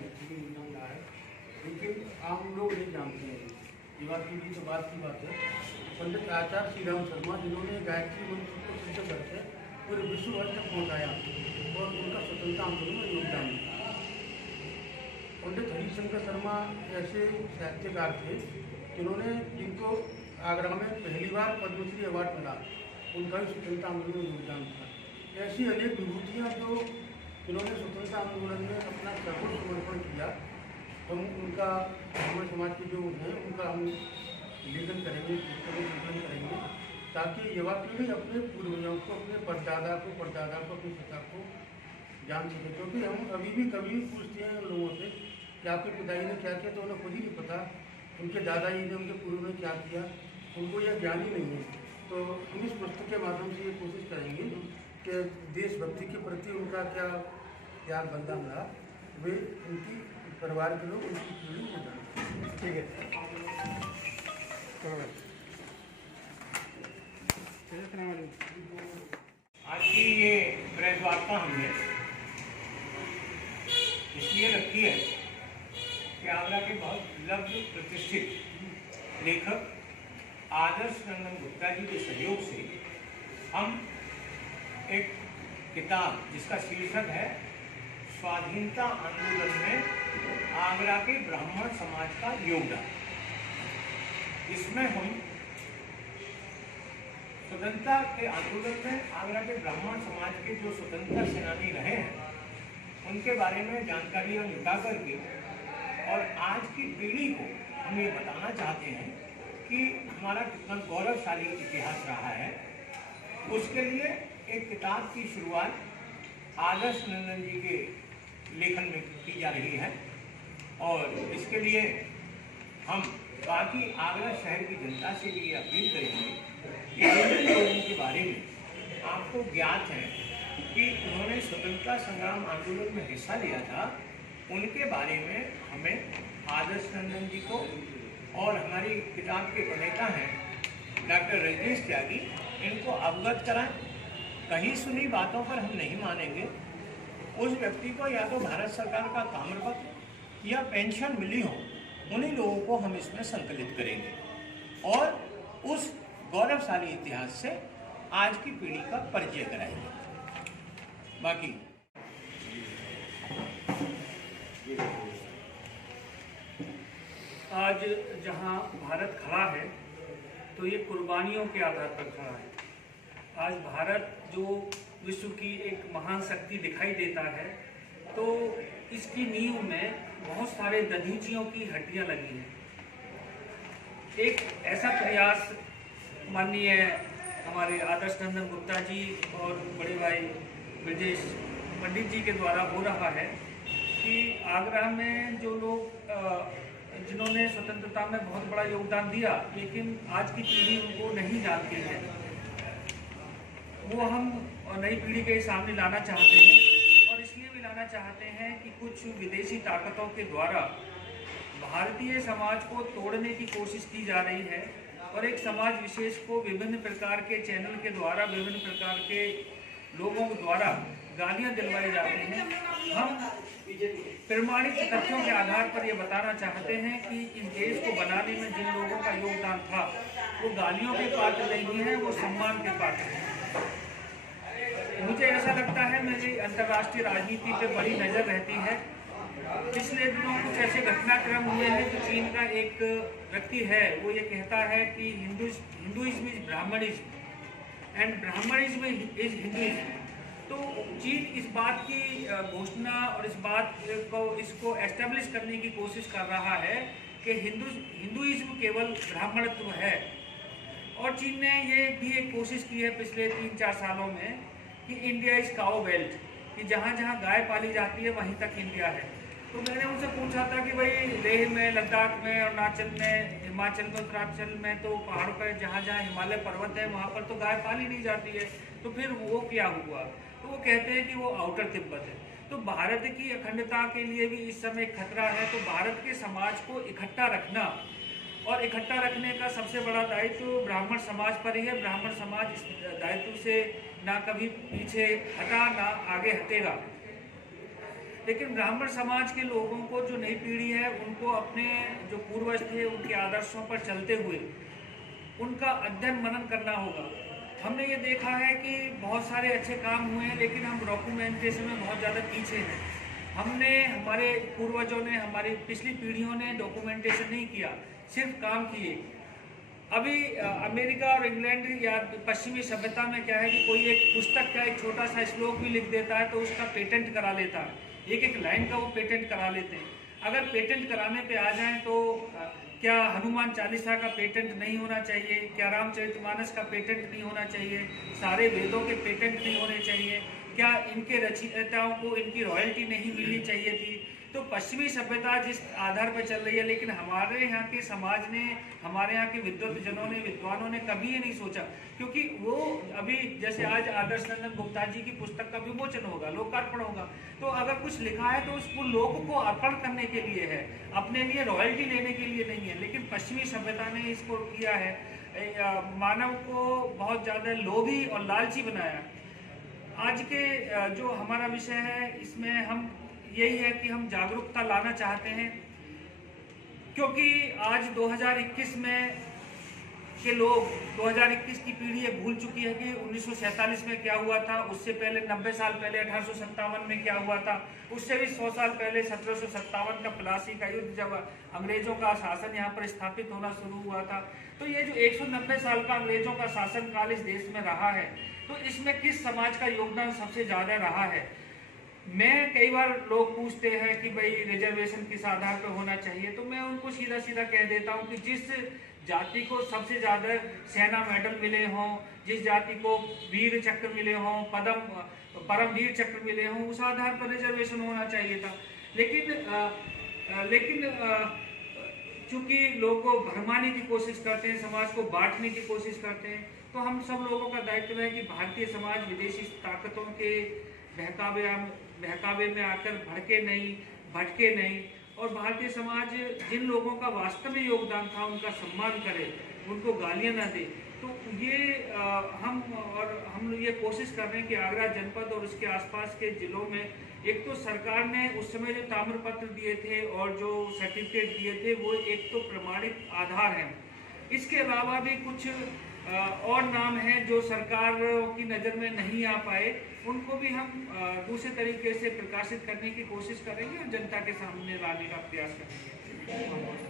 भक्ति का योगदान रहा है, लेकिन आम लोग नहीं जानते हैं। युवा पीढ़ी तो बात की बात है। पंडित आचार्य श्री राम शर्मा, जिन्होंने गायत्री मंत्र को सिद्ध करके पूरे विश्व भर तक पहुँचाया और उनका स्वतंत्रता आंदोलन में योगदान दिया। पंडित हरिशंकर शर्मा ऐसे साहित्यकार थे जिनको आगरा में पहली बार पद्मश्री अवार्ड मिला, उनका भी स्वतंत्रता आंदोलन में योगदान था। ऐसी अनेक विभूतियाँ जो जिन्होंने स्वतंत्रता आंदोलन में अपना सर्वोच्च समर्पण किया, हम उनका हमारे समाज के जो हैं उनका हम लेखन करेंगे, पुस्तकों लेखन करेंगे, ताकि युवा पीढ़ी अपने पूर्वजों को, अपने परदादा को, अपनी पिता को जान सके। क्योंकि हम अभी भी कभी पूछते हैं लोगों से कि आपके पिताजी ने क्या किया, तो उन्हें खुद ही नहीं पता उनके दादाजी ने, उनके पूर्व ने क्या किया, उनको यह ज्ञान ही नहीं है। तो हम इस पुस्तक के माध्यम से ये कोशिश करेंगे कि देशभक्ति के प्रति उनका क्या त्याग बलिदान रहा, वे उनकी परिवार के लोग उनकी पीढ़ी में जान। ठीक है, आज की ये प्रेस वार्ता हमने इसलिए रखी है कि आगरा के बहुत लब्ध प्रतिष्ठित लेखक आदर्श नंदन गुप्ता जी के सहयोग से हम एक किताब जिसका शीर्षक है स्वाधीनता आंदोलन में आगरा के ब्राह्मण समाज का योगदान, इसमें हम स्वतंत्रता के आंदोलन में आगरा के ब्राह्मण समाज के जो स्वतंत्रता सेनानी रहे हैं उनके बारे में जानकारियाँ जुटा करके और आज की पीढ़ी को हम ये बताना चाहते हैं कि हमारा कितना गौरवशाली इतिहास रहा है। उसके लिए एक किताब की शुरुआत आदर्श नंदन जी के लेखन में की जा रही है और इसके लिए हम बाकी आगरा शहर की जनता से भी ये अपील करेंगे कि जिन लोगों के बारे में आपको ज्ञात है कि उन्होंने स्वतंत्रता संग्राम आंदोलन में हिस्सा लिया था, उनके बारे में हमें आदर्श नंदन जी को और हमारी किताब के प्रणेता हैं डॉक्टर रजनीश त्यागी, इनको अवगत कराएं। कहीं सुनी बातों पर हम नहीं मानेंगे। उस व्यक्ति को या तो भारत सरकार का ताम्रपत्र या पेंशन मिली हो, उन्हीं लोगों को हम इसमें संकलित करेंगे और उस गौरवशाली इतिहास से आज की पीढ़ी का परिचय कराएंगे। बाकी आज जहां भारत खड़ा है तो ये कुर्बानियों के आधार पर खड़ा है। आज भारत जो विश्व की एक महान शक्ति दिखाई देता है, तो इसकी नींव में बहुत सारे दधीचियों की हड्डियां लगी हैं। एक ऐसा प्रयास माननीय हमारे आदर्श नंदन गुप्ता जी और बड़े भाई ब्रजेश पंडित जी के द्वारा हो रहा है कि आगरा में जो लोग जिन्होंने स्वतंत्रता में बहुत बड़ा योगदान दिया, लेकिन आज की पीढ़ी उनको नहीं जानती है, वो हम नई पीढ़ी के सामने लाना चाहते हैं। और इसलिए भी लाना चाहते हैं कि कुछ विदेशी ताकतों के द्वारा भारतीय समाज को तोड़ने की कोशिश की जा रही है और एक समाज विशेष को विभिन्न प्रकार के चैनल के द्वारा, विभिन्न प्रकार के लोगों द्वारा गालियां दिलवाई जाती हैं। हम प्रमाणित तथ्यों के आधार पर ये बताना चाहते हैं कि इस देश को बनाने में जिन लोगों का योगदान था वो गालियों के पात्र नहीं है, वो सम्मान के पात्र हैं। मुझे ऐसा लगता है, मेरी अंतर्राष्ट्रीय राजनीति पे बड़ी नज़र रहती है। पिछले दिनों कुछ ऐसे घटनाक्रम हुए हैं जो चीन का एक व्यक्ति है, वो ये कहता है कि Hinduism is Brahminism and Brahminism is Hinduism. तो चीन इस बात की घोषणा और इस बात को इसको एस्टेब्लिश करने की कोशिश कर रहा है कि हिंदुइज्म केवल ब्राह्मणत्व है। और चीन ने ये भी एक कोशिश की है पिछले 3-4 सालों में कि इंडिया इज काउ बेल्ट, कि जहाँ जहाँ गाय पाली जाती है वहीं तक इंडिया है। तो मैंने उनसे पूछा था कि भाई लेह में, लद्दाख में, अरुणाचल में, हिमाचल में, उत्तरांचल में तो पहाड़ों पर जहाँ जहाँ हिमालय पर्वत है वहाँ पर तो गाय पाली नहीं जाती है, तो फिर वो क्या हुआ? तो वो कहते हैं कि वो आउटर तिब्बत है। तो भारत की अखंडता के लिए भी इस समय खतरा है। तो भारत के समाज को इकट्ठा रखना और इकट्ठा रखने का सबसे बड़ा दायित्व ब्राह्मण समाज पर ही है। ब्राह्मण समाज इस दायित्व से ना कभी पीछे हटा ना आगे हटेगा। लेकिन ब्राह्मण समाज के लोगों को, जो नई पीढ़ी है, उनको अपने जो पूर्वज थे उनके आदर्शों पर चलते हुए उनका अध्ययन मनन करना होगा। हमने ये देखा है कि बहुत सारे अच्छे काम हुए हैं, लेकिन हम डॉक्यूमेंटेशन में बहुत ज़्यादा पीछे हैं। हमारे पूर्वजों ने, हमारी पिछली पीढ़ियों ने डॉक्यूमेंटेशन नहीं किया, सिर्फ काम किए। अभी अमेरिका और इंग्लैंड या पश्चिमी सभ्यता में क्या है कि कोई एक पुस्तक का एक छोटा सा श्लोक भी लिख देता है तो उसका पेटेंट करा लेता है, एक एक लाइन का वो पेटेंट करा लेते हैं। अगर पेटेंट कराने पे आ जाएं तो क्या हनुमान चालीसा का पेटेंट नहीं होना चाहिए? क्या रामचरितमानस का पेटेंट नहीं होना चाहिए? सारे वेदों के पेटेंट नहीं होने चाहिए? क्या इनके रचयिताओं को इनकी रॉयल्टी नहीं मिलनी चाहिए थी? तो पश्चिमी सभ्यता जिस आधार पर चल रही है, लेकिन हमारे यहाँ के समाज ने, हमारे यहाँ के विद्वतजनों ने, विद्वानों ने कभी ये नहीं सोचा। क्योंकि वो अभी जैसे आज आदर्श नंदन गुप्ता जी की पुस्तक का विमोचन होगा, लोकार्पण होगा, तो अगर कुछ लिखा है तो उसको लोक को अर्पण करने के लिए है, अपने लिए रॉयल्टी लेने के लिए नहीं है। लेकिन पश्चिमी सभ्यता ने इसको किया है, मानव को बहुत ज़्यादा लोभी और लालची बनाया। आज के जो हमारा विषय है, इसमें हम यही है कि हम जागरूकता लाना चाहते हैं, क्योंकि आज 2021 में के लोग, 2021 की पीढ़ी ये भूल चुकी है कि 1947 में क्या हुआ था, उससे पहले 90 साल पहले 1857 में क्या हुआ था, उससे भी 100 साल पहले 1757 का प्लासी का युद्ध, जब अंग्रेजों का शासन यहाँ पर स्थापित होना शुरू हुआ था। तो ये जो 190 साल का अंग्रेजों का शासन काल इस देश में रहा है, तो इसमें किस समाज का योगदान सबसे ज़्यादा रहा है? मैं कई बार लोग पूछते हैं कि भाई रिजर्वेशन किस आधार पर होना चाहिए, तो मैं उनको सीधा सीधा कह देता हूं कि जिस जाति को सबसे ज़्यादा सेना मेडल मिले हों, जिस जाति को वीर चक्र मिले हों, परम वीर चक्र मिले हों, उस आधार पर रिजर्वेशन होना चाहिए था। लेकिन चूंकि लोगों को भरमाने की कोशिश करते हैं, समाज को बांटने की कोशिश करते हैं, तो हम सब लोगों का दायित्व है कि भारतीय समाज विदेशी ताकतों के बहकावे में आकर भटके नहीं, और भारतीय समाज जिन लोगों का वास्तव में योगदान था उनका सम्मान करे, उनको गालियां ना दे। तो ये हम ये कोशिश कर रहे हैं कि आगरा जनपद और उसके आसपास के जिलों में, एक तो सरकार ने उस समय जो ताम्रपत्र दिए थे और जो सर्टिफिकेट दिए थे, वो एक तो प्रमाणित आधार है। इसके अलावा भी कुछ और नाम हैं जो सरकार की नज़र में नहीं आ पाए, उनको भी हम दूसरे तरीके से प्रकाशित करने की कोशिश करेंगे और जनता के सामने लाने का प्रयास करेंगे।